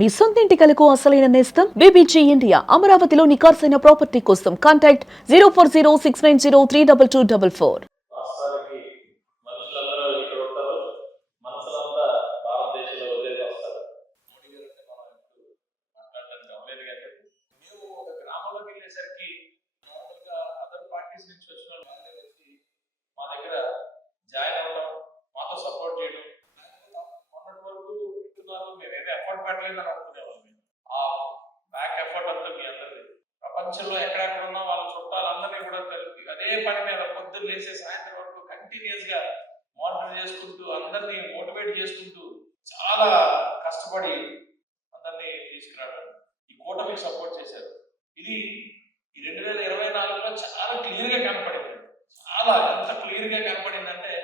మీ సొంత ఇంటి కలకు అసలైన నేస్తం బీబీజీ ఇండియా. అమరావతిలో నికార్సైన ప్రాపర్టీ కోసం కాంటాక్ట్ 0406903224. రాష్ట్రానికి మనుషులందరూ ఇక్కడ ఉంటారు, మనసులంతా భారతదేశంలో వదిలేసి వస్తారు. మోడీ గారు అంటే మనం ఇప్పుడు మాట్లాడడానికి అవ్వలేదు కానీ మేము ఒక గ్రామంలోకి వెళ్ళేసరికి మామూలుగా అదర్ పార్టీస్ నుంచి వచ్చిన వాళ్ళే వచ్చి మా దగ్గర జాయిన్ అవ్వడం, మాతో సపోర్ట్ చేయడం. మొన్నటి వరకు చెప్తున్నారు మేమేమీ ఎఫర్ట్ పెట్టలేదు అని అనుకునేవాళ్ళం. ఆ బ్యాక్ ఎఫర్ట్ అంతా మీ అందరిది. ప్రపంచంలో ఎక్కడెక్కడ ఉన్నా వాళ్ళ చుట్టాలందరినీ కూడా కలిపి అదే పని మీద పొద్దున్న లేసే సాయంత్రం వరకు కంటిన్యూస్ గా మానిటర్ చేసుకుంటూ అందరినీ మోటివేట్ చేసుకుంటూ చాలా కష్టపడి అందరినీ తీసుకురావడం, ఈ కూటమికి సపోర్ట్ చేశారు. ఇది ఈ 2024లో చాలా క్లియర్ గా కనపడింది. చాలా ఎంత క్లియర్ గా కనపడిందంటే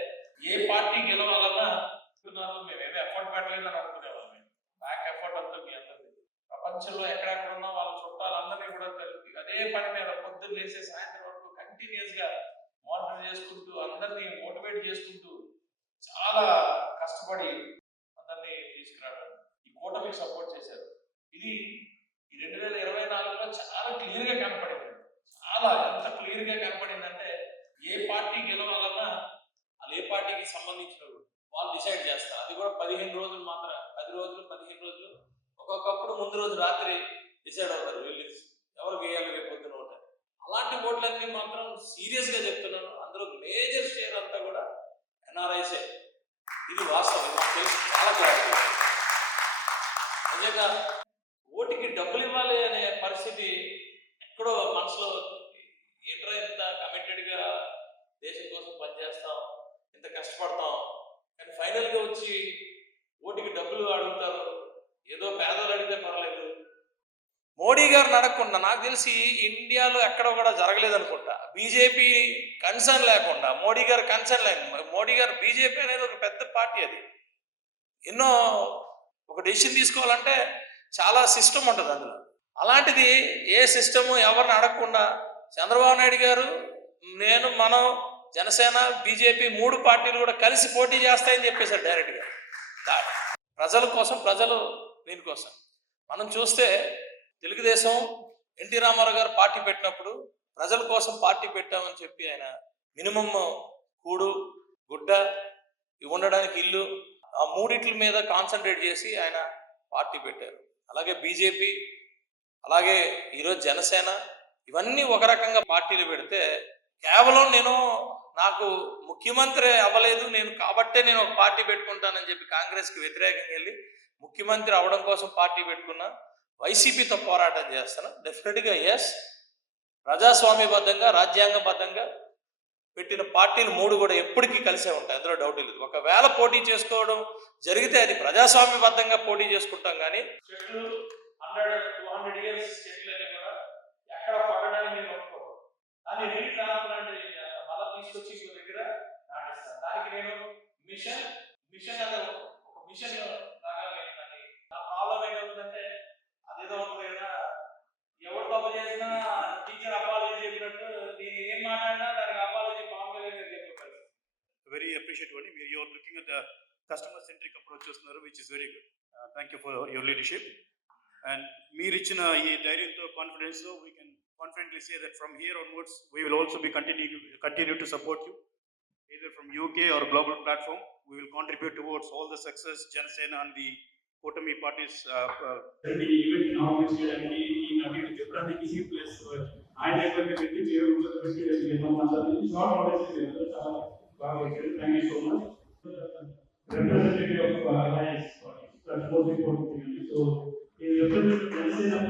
ఏ పార్టీ గెలవాలన్నా మేమేమీ ఎఫర్ట్ పెట్టలేదు అని అనుకునేవాళ్ళం. బ్యాక్ ఎఫర్ట్ అంతా మీ అందరిది. ప్రపంచంలో ఎక్కడెక్కడ ఉన్నా వాళ్ళ చుట్టాలందరినీ కూడా కలిపి అదే పని మీద పొద్దున్న లేసే సాయంత్రం వరకు కంటిన్యూస్ గా మానిటర్ చేసుకుంటూ అందరినీ మోటివేట్ చేసుకుంటూ చాలా కష్టపడి అందరినీ తీసుకురావడం, ఈ కూటమికి సపోర్ట్ చేశారు. ఇది ఈ 2024లో చాలా క్లియర్ గా కనపడింది. చాలా ఎంత క్లియర్ గా కనపడిందంటే ఏ పార్టీ గెలవాలన్నా వాళ్ళు ఏ పార్టీకి సంబంధించిన వాళ్ళు డిసైడ్ చేస్తారు. అది కూడా 15 రోజులు మాత్రం, 10 రోజులు 15 రోజులు, ఒక్కొక్కప్పుడు ముందు రోజు రాత్రి డిసైడ్ అవుతారు వీళ్ళు ఎవరు వేయాలి రేపు పొద్దున ఓటు. అలాంటి ఓట్లన్నీ మాత్రం సీరియస్ గా చెప్తున్నాను, అందులో మేజర్ షేర్ అంతా కూడా ఎన్ఆర్ఐసే. ఇది వాస్తవం, నాకు తెలిసి చాలా క్లారిటీ. నిజంగా ఓటుకి డబ్బులు ఇవ్వాలి అనే పరిస్థితి ఎక్కడో మనసులో ఏంట్రా, ఇంత కమిటెడ్ గా దేశం కోసం పనిచేస్తాం, ఇంత కష్టపడతాం, కానీ ఫైనల్ గా వచ్చి ఓటుకి డబ్బులు అడుగుతారు. ఏదో పేదలు అడిగితే పర్లేదు. మోడీ గారిని అడగకుండా నాకు తెలిసి ఇండియాలో ఎక్కడ కూడా జరగలేదు అనుకుంటా. బీజేపీ కన్సర్న్ లేకుండా, మోడీ గారు కన్సర్న్ లేకుండా, మోడీ గారు బీజేపీ అనేది ఒక పెద్ద పార్టీ, అది ఎన్నో ఒక డెసిషన్ తీసుకోవాలంటే చాలా సిస్టమ్ ఉంటుంది అందులో. అలాంటిది ఏ సిస్టము ఎవరిని అడగకుండా చంద్రబాబు నాయుడు గారు, మనం, జనసేన, బీజేపీ 3 పార్టీలు కూడా కలిసి పోటీ చేస్తాయని చెప్పేశారు డైరెక్ట్గా. ప్రజల కోసం, ప్రజలు దీనికోసం. మనం చూస్తే తెలుగుదేశం ఎన్టీ రామారావు గారు పార్టీ పెట్టినప్పుడు ప్రజల కోసం పార్టీ పెట్టామని చెప్పి ఆయన మినిమం కూడు, గుడ్డ, ఉండడానికి ఇల్లు, ఆ 3 మీద కాన్సన్ట్రేట్ చేసి ఆయన పార్టీ పెట్టారు. అలాగే బీజేపీ, అలాగే ఈరోజు జనసేన, ఇవన్నీ ఒక రకంగా పార్టీలు పెడితే కేవలం నాకు ముఖ్యమంత్రి అవ్వలేదు కాబట్టే నేను ఒక పార్టీ పెట్టుకుంటానని చెప్పి కాంగ్రెస్కి వ్యతిరేకంగా వెళ్ళి ముఖ్యమంత్రి అవడం కోసం పార్టీ పెట్టుకున్నా, వైసీపీతో పోరాటం చేస్తాను. డెఫినెట్గా ఎస్, ప్రజాస్వామ్యబద్ధంగా, రాజ్యాంగబద్ధంగా పెట్టిన పార్టీలు 3 కూడా ఎప్పటికీ కలిసే ఉంటాయి, అందులో డౌట్ లేదు. ఒకవేళ పోటీ చేసుకోవడం జరిగితే అది ప్రజాస్వామ్యబద్ధంగా పోటీ చేసుకుంటాం, కానీ చెట్లు 100-200 years చెట్లని కూడా ఎక్కడ పడడానికి నేను ఒప్పుకోను. దాన్ని రీట్రాన్స్ప్లాంట్ మళ్ళీ తీసుకొచ్చి ఇంకో దగ్గర నాటిస్తాను. దానికి నేను మిషన్ అనే ఒక మిషన్ లాగా దాన్ని. నా ప్రాబ్లం ఏంటంటే అదేదో ఒకవేళ ఎవరు తప్పు చేసినా టీచర్ అపాలజీ చెప్పినట్టు నేను ఏం మాట్లాడినా దానికి అపాలజీ మామూలుగా చెప్పగలను. Very appreciate what you are looking at the customer centric approach chustunnaru, which is very good. Thank you for your leadership. And meer ichina ee dhairyanto confidence lo we can confidently say that from here onwards we will also be continue to support you either from UK or global platform. We will contribute towards all the success Janasena and the Kotami parties even now we see that we need to different easy place. I never get to hear the not always thank you so much. Representative of Alliance, that's most important thing. So in representative